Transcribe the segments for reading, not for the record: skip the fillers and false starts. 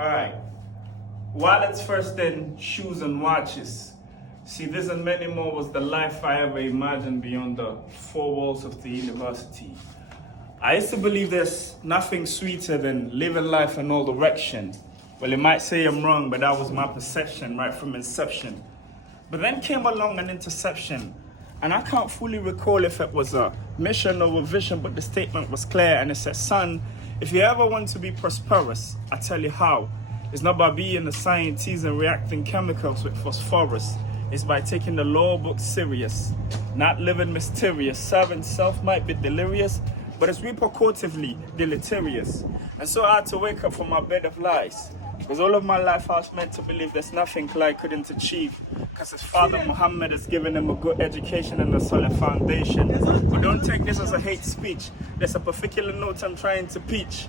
Alright. Wallets first, then shoes and watches. See, this and many more was the life I ever imagined beyond the four walls of the university. I used to believe there's nothing sweeter than living life in all direction. Well, you might say I'm wrong, but that was my perception right from inception. But then came along an interception, and I can't fully recall if it was a mission or a vision, but the statement was clear, and it said, son, if you ever want to be prosperous, I tell you how. It's not by being a scientist and reacting chemicals with phosphorus. It's by taking the law book serious, not living mysterious. Serving self might be delirious, but it's repercussively deleterious. And so I had to wake up from my bed of lies, because all of my life I was meant to believe there's nothing Clyde couldn't achieve, because his father Muhammad has given him a good education and a solid foundation. But don't take this as a hate speech. There's a particular note I'm trying to preach.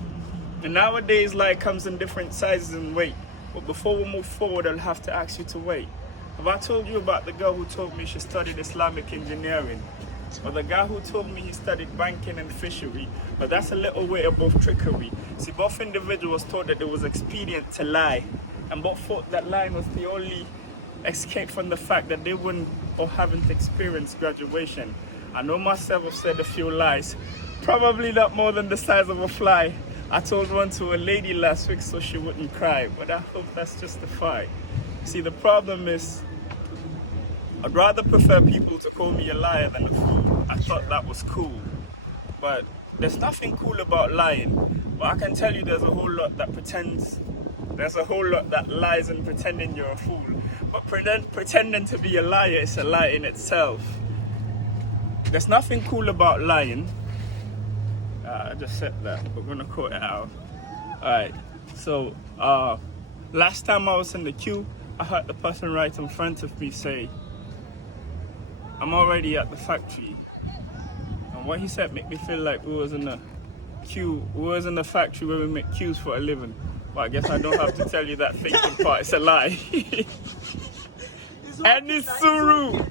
And nowadays light comes in different sizes and weight. But before we move forward, I'll have to ask you to wait. Have I told you about the girl who told me she studied Islamic engineering? Or the guy who told me he studied banking and fishery? But that's a little way above trickery. See, both individuals thought that it was expedient to lie, and both thought that lying was the only escape from the fact that they wouldn't or haven't experienced graduation. I know myself have said a few lies, probably not more than the size of a fly. I told one to a lady last week so she wouldn't cry, but I hope that's justified. See, the problem is, I'd rather prefer people to call me a liar than a fool. I thought that was cool. But there's nothing cool about lying. But I can tell you there's a whole lot that pretends. There's a whole lot that lies and pretending you're a fool. But pretending to be a liar is a lie in itself. There's nothing cool about lying. I just said that. We're gonna cut it out. Alright. So, last time I was in the queue, I heard the person right in front of me say, I'm already at the factory. And what he said made me feel like we was in a queue. We was in the factory where we make queues for a living. But I guess I don't have to tell you that thinking part. It's a lie. And it's Suru.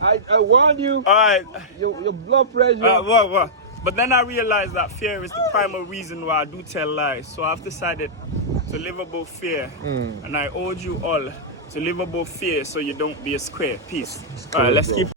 I warned you. Alright. Your blood pressure. What? But then I realized that fear is the primary reason why I do tell lies. So I've decided to live above fear. And I urge you all to live above fear so you don't be a square. Peace. Alright, let's keep